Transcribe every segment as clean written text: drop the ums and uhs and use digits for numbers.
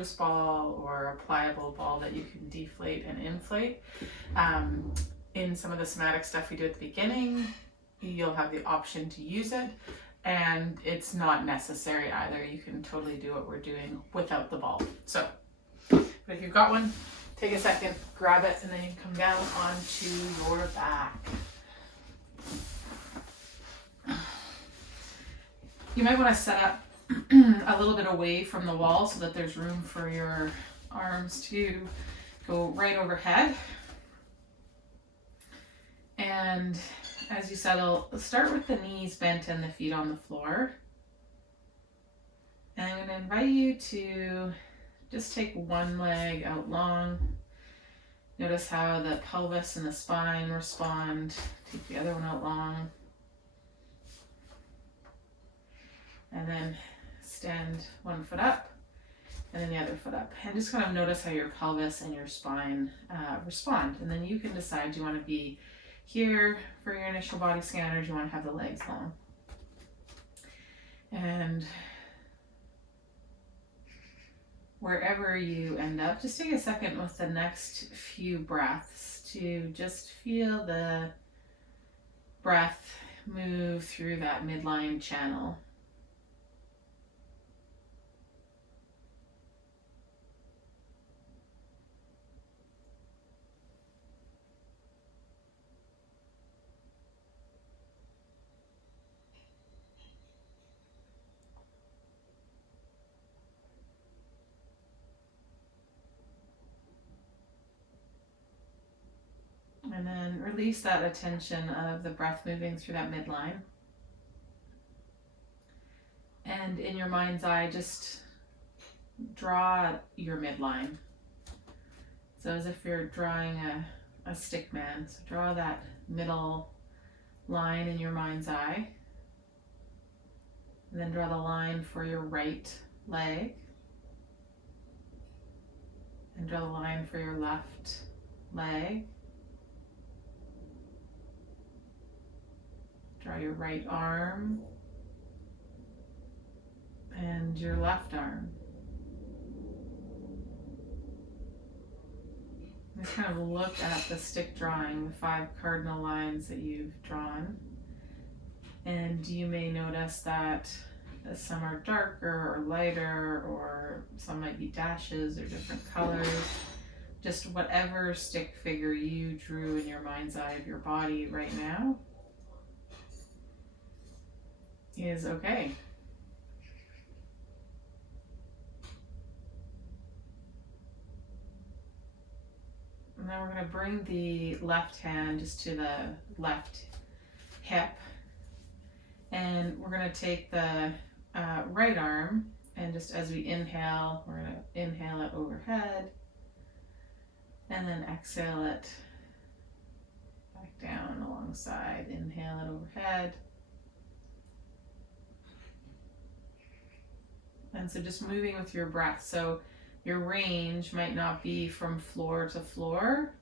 Coregeous ball or a pliable ball that you can deflate and inflate. In some of the somatic stuff we do at the beginning, you'll have the option to use it, and it's not necessary either. You can totally do what we're doing without the ball. So, but if you've got one, take a second, grab it, and then you come down onto your back. You might want to set up a little bit away from the wall so that there's room for your arms to go right overhead. And as you settle, start with the knees bent and the feet on the floor. And I'm going to invite you to just take one leg out long. Notice how the pelvis and the spine respond. Take the other one out long. And then stand one foot up and then the other foot up. And just kind of notice how your pelvis and your spine respond. And then you can decide, do you want to be here for your initial body scan, or do you want to have the legs long? And wherever you end up, just take a second with the next few breaths to just feel the breath move through that midline channel. And then release that attention of the breath moving through that midline. And in your mind's eye, just draw your midline. So as if you're drawing a stick man. So draw that middle line in your mind's eye. And then draw the line for your right leg. And draw the line for your left leg. Draw your right arm and your left arm. Just kind of look at the stick drawing, the 5 cardinal lines that you've drawn. And you may notice that some are darker or lighter, or some might be dashes or different colors. Just whatever stick figure you drew in your mind's eye of your body right now is okay. And then we're going to bring the left hand just to the left hip. And we're going to take the right arm, and just as we inhale, we're going to inhale it overhead. And then exhale it back down alongside. Inhale it overhead. And so just moving with your breath. So your range might not be from floor to floor.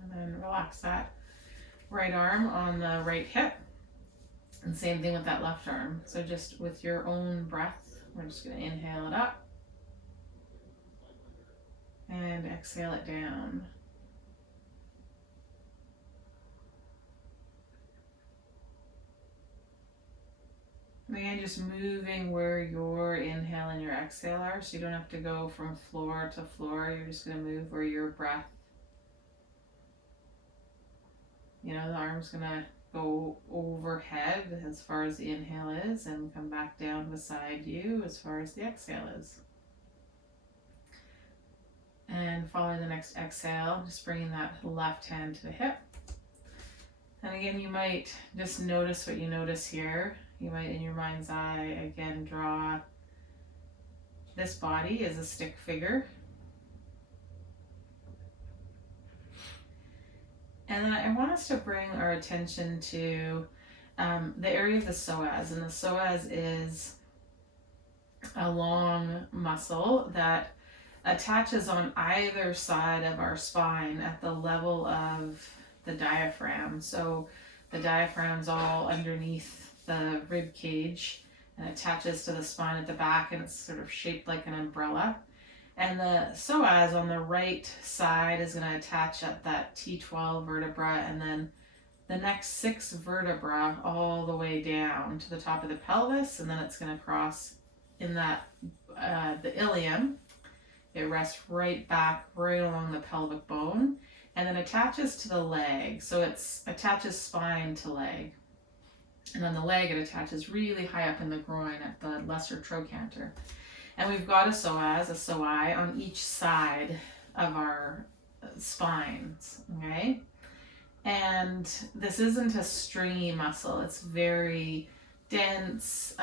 And then relax that right arm on the right hip. And same thing with that left arm. So just with your own breath, we're just going to inhale it up and exhale it down. And again, just moving where your inhale and your exhale are, so you don't have to go from floor to floor. You're just going to move where your breath, the arm's going to go overhead as far as the inhale is, and come back down beside you as far as the exhale is. And following the next exhale, just bringing that left hand to the hip. And again, you might just notice what you notice here. You might, in your mind's eye, again draw this body as a stick figure. And then I want us to bring our attention to the area of the psoas, and the psoas is a long muscle that attaches on either side of our spine at the level of the diaphragm. So the diaphragm's all underneath the rib cage and attaches to the spine at the back, and it's sort of shaped like an umbrella. And the psoas on the right side is going to attach at that T12 vertebra, and then the next 6 vertebra all the way down to the top of the pelvis, and then it's going to cross in that the ilium. It rests right back, right along the pelvic bone, and then attaches to the leg. So it attaches spine to leg. And on the leg, it attaches really high up in the groin at the lesser trochanter. And we've got a psoas on each side of our spines, okay? And this isn't a stringy muscle. It's very dense,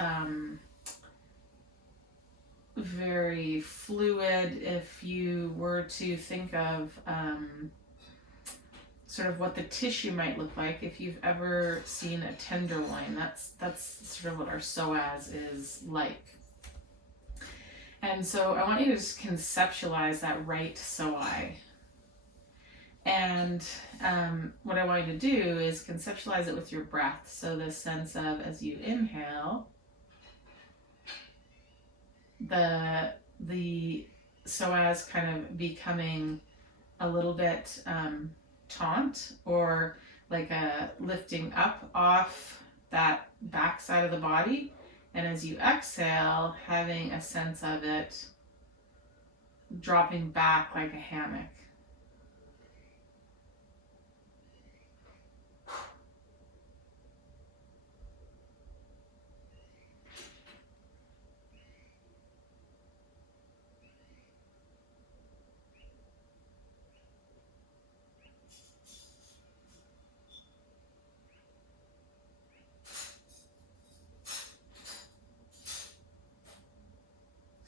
very fluid. If you were to think of sort of what the tissue might look like, if you've ever seen a tenderloin, that's sort of what our psoas is like. And so I want you to just conceptualize that right psoas. And what I want you to do is conceptualize it with your breath. So this sense of, as you inhale, the psoas kind of becoming a little bit taut, or like a lifting up off that back side of the body. And as you exhale, having a sense of it dropping back like a hammock.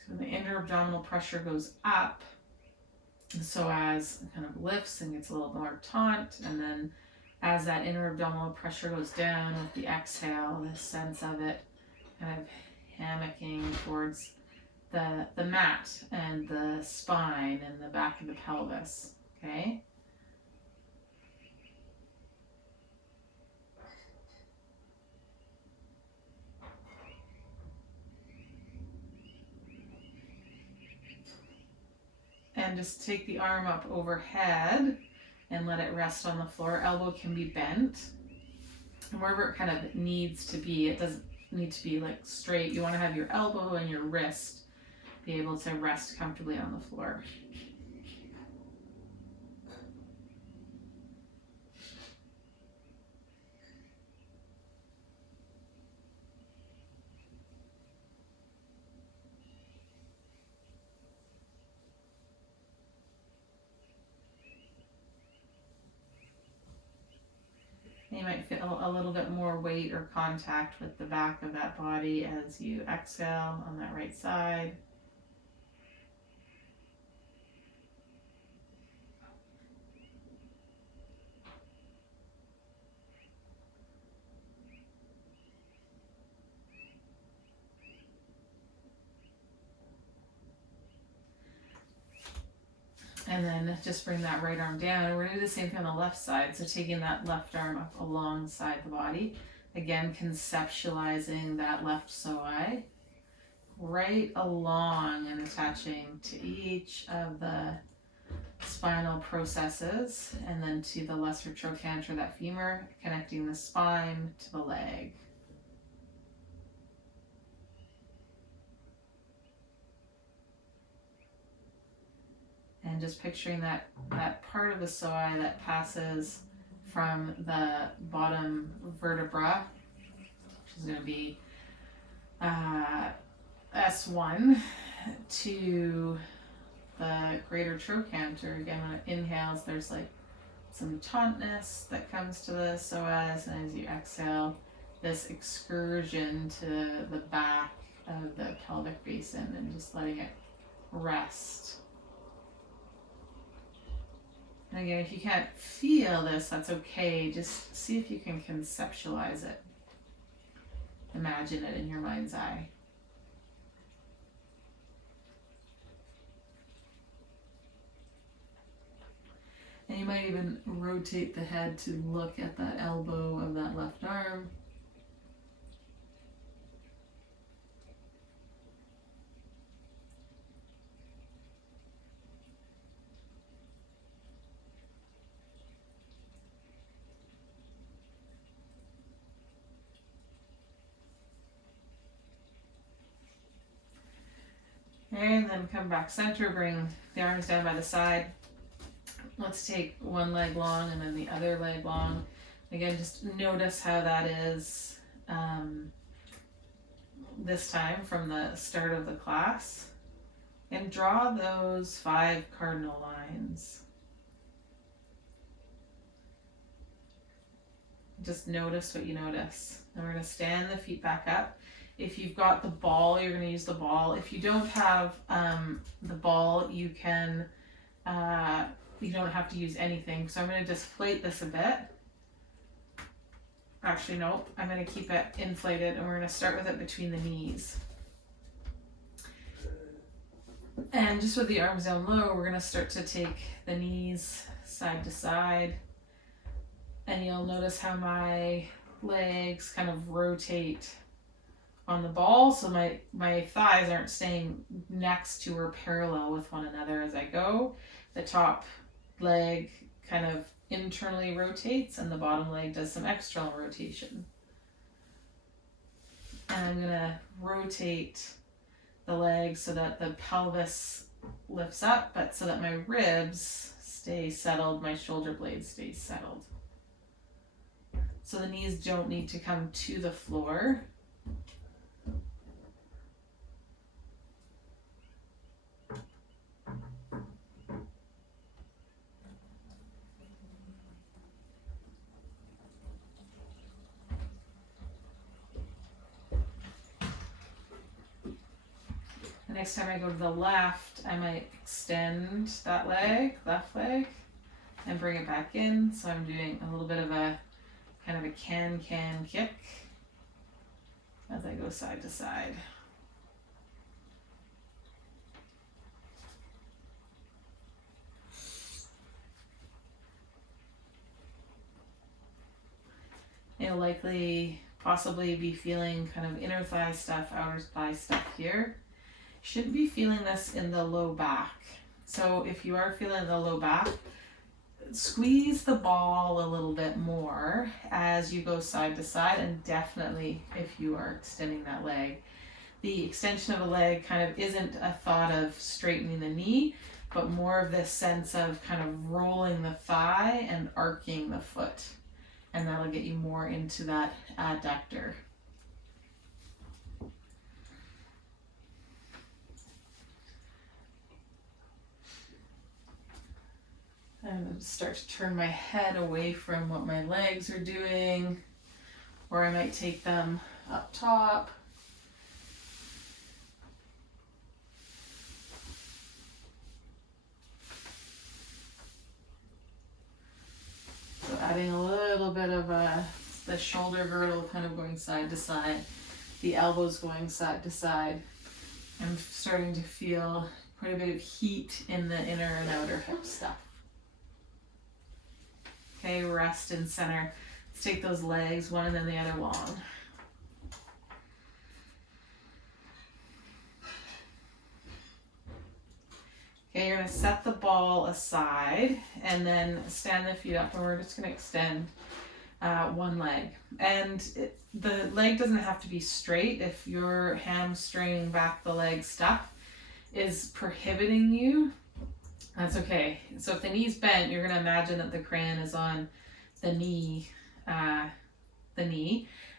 When the inter-abdominal pressure goes up, the psoas kind of lifts and gets a little more taut, and then as that inter-abdominal pressure goes down with the exhale, this sense of it kind of hammocking towards the mat and the spine and the back of the pelvis, okay? And just take the arm up overhead and let it rest on the floor. Elbow can be bent. And wherever it kind of needs to be, it doesn't need to be like straight. You want to have your elbow and your wrist be able to rest comfortably on the floor. You might feel a little bit more weight or contact with the back of that body as you exhale on that right side. And then just bring that right arm down. And we're going to do the same thing on the left side. So taking that left arm up alongside the body. Again, conceptualizing that left psoas right along and attaching to each of the spinal processes. And then to the lesser trochanter, that femur, connecting the spine to the leg. And just picturing that part of the psoas that passes from the bottom vertebra, which is going to be S1, to the greater trochanter. Again, when it inhales, there's like some tautness that comes to the psoas, and as you exhale, this excursion to the back of the pelvic basin and just letting it rest. And again, if you can't feel this, that's okay. Just see if you can conceptualize it. imagine it in your mind's eye. And you might even rotate the head to look at that elbow of that left arm. And then come back center, bring the arms down by the side. Let's take one leg long and then the other leg long. Again, just notice how that is this time from the start of the class. And draw those 5 cardinal lines. Just notice what you notice. And we're going to stand the feet back up. If you've got the ball, you're going to use the ball. If you don't have the ball, you can, you don't have to use anything. So I'm going to deflate this a bit. Actually, no, I'm going to keep it inflated and we're going to start with it between the knees. And just with the arms down low, we're going to start to take the knees side to side. And you'll notice how my legs kind of rotate on the ball, so my thighs aren't staying next to or parallel with one another as I go. The top leg kind of internally rotates and the bottom leg does some external rotation. And I'm going to rotate the legs so that the pelvis lifts up, but so that my ribs stay settled, my shoulder blades stay settled. So the knees don't need to come to the floor. The next time I go to the left, I might extend that leg, left leg, and bring it back in. So I'm doing a little bit of a kind of a can kick as I go side to side. You'll likely possibly be feeling kind of inner thigh stuff, outer thigh stuff here. Shouldn't be feeling this in the low back. So if you are feeling the low back, squeeze the ball a little bit more as you go side to side, and definitely if you are extending that leg. The extension of a leg kind of isn't a thought of straightening the knee, but more of this sense of kind of rolling the thigh and arcing the foot. And that'll get you more into that adductor. I'm going to start to turn my head away from what my legs are doing, or I might take them up top. So adding a little bit of the shoulder girdle kind of going side to side, the elbows going side to side. I'm starting to feel quite a bit of heat in the inner and outer hip stuff. Okay, rest in center. Let's take those legs, one and then the other long. Okay, you're going to set the ball aside and then stand the feet up, and we're just going to extend one leg. And the leg doesn't have to be straight. If your hamstring back the leg stuff is prohibiting you, that's okay. So if the knee's bent, you're going to imagine that the crane is on the knee. And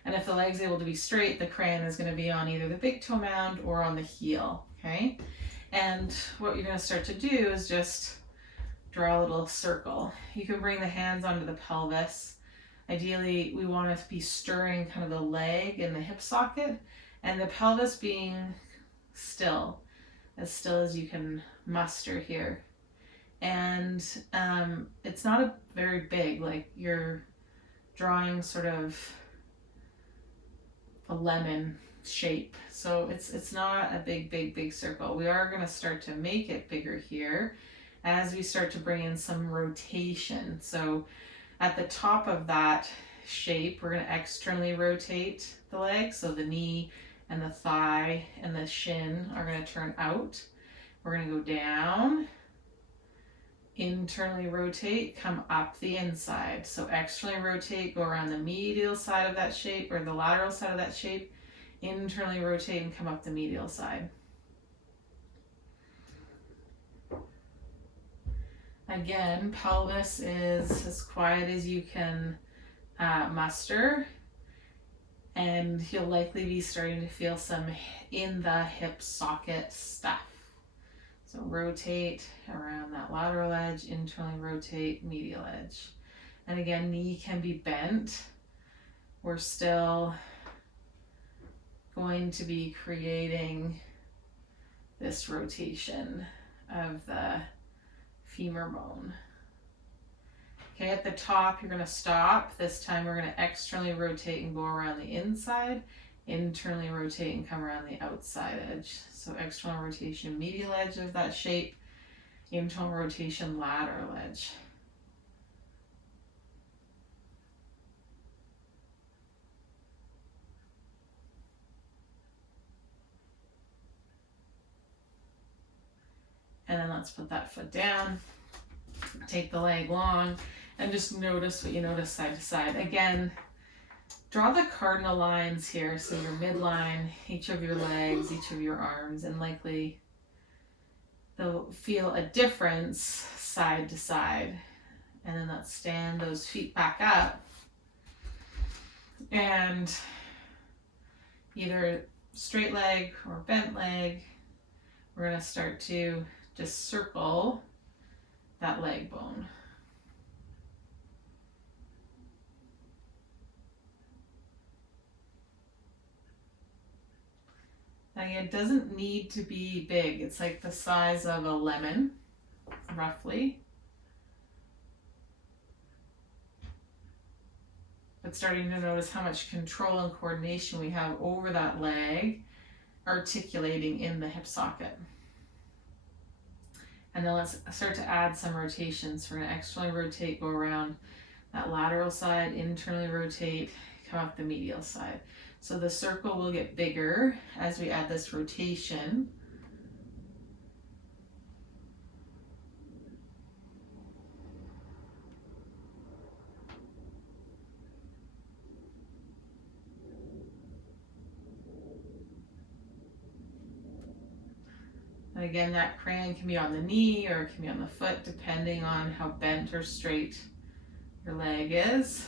if the leg's able to be straight, the crane is going to be on either the big toe mound or on the heel. Okay. And what you're going to start to do is just draw a little circle. You can bring the hands onto the pelvis. Ideally, we want to be stirring kind of the leg and the hip socket, and the pelvis being still as you can muster here. And it's not a very big, like you're drawing sort of a lemon shape. So it's not a big circle. We are going to start to make it bigger here as we start to bring in some rotation. So at the top of that shape, we're going to externally rotate the leg. So the knee and the thigh and the shin are going to turn out. We're going to go down, internally rotate, come up the inside. So externally rotate, go around the medial side of that shape or the lateral side of that shape, internally rotate and come up the medial side. Again, pelvis is as quiet as you can muster, and you'll likely be starting to feel some in the hip socket stuff. So rotate around that lateral edge, internally rotate, medial edge. And again, knee can be bent. We're still going to be creating this rotation of the femur bone. Okay, at the top, you're going to stop. This time we're going to externally rotate and go around the inside, internally rotate and come around the outside edge. So external rotation, medial edge of that shape, internal rotation, lateral edge. And then let's put that foot down, take the leg long, and just notice what you notice side to side. Again, draw the cardinal lines here, so your midline, each of your legs, each of your arms, and likely they'll feel a difference side to side. And then let's stand those feet back up and either straight leg or bent leg, we're going to start to just circle that leg bone. Now it doesn't need to be big. It's like the size of a lemon, roughly. But starting to notice how much control and coordination we have over that leg, articulating in the hip socket. And then let's start to add some rotations. We're going to externally rotate, go around that lateral side, internally rotate, come up the medial side. So the circle will get bigger as we add this rotation. And again, that crayon can be on the knee or it can be on the foot, depending on how bent or straight your leg is.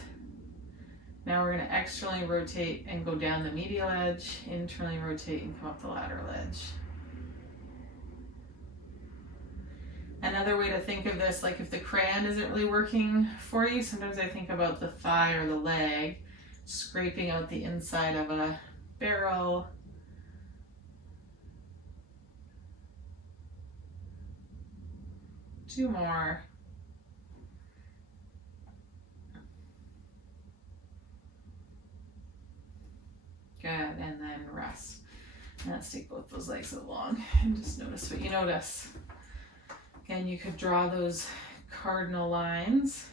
Now we're going to externally rotate and go down the medial edge, internally rotate and come up the lateral edge. Another way to think of this, like if the crayon isn't really working for you, sometimes I think about the thigh or the leg, scraping out the inside of a barrel. Two more. Good, and then rest. And let's take both those legs along and just notice what you notice. Again, you could draw those cardinal lines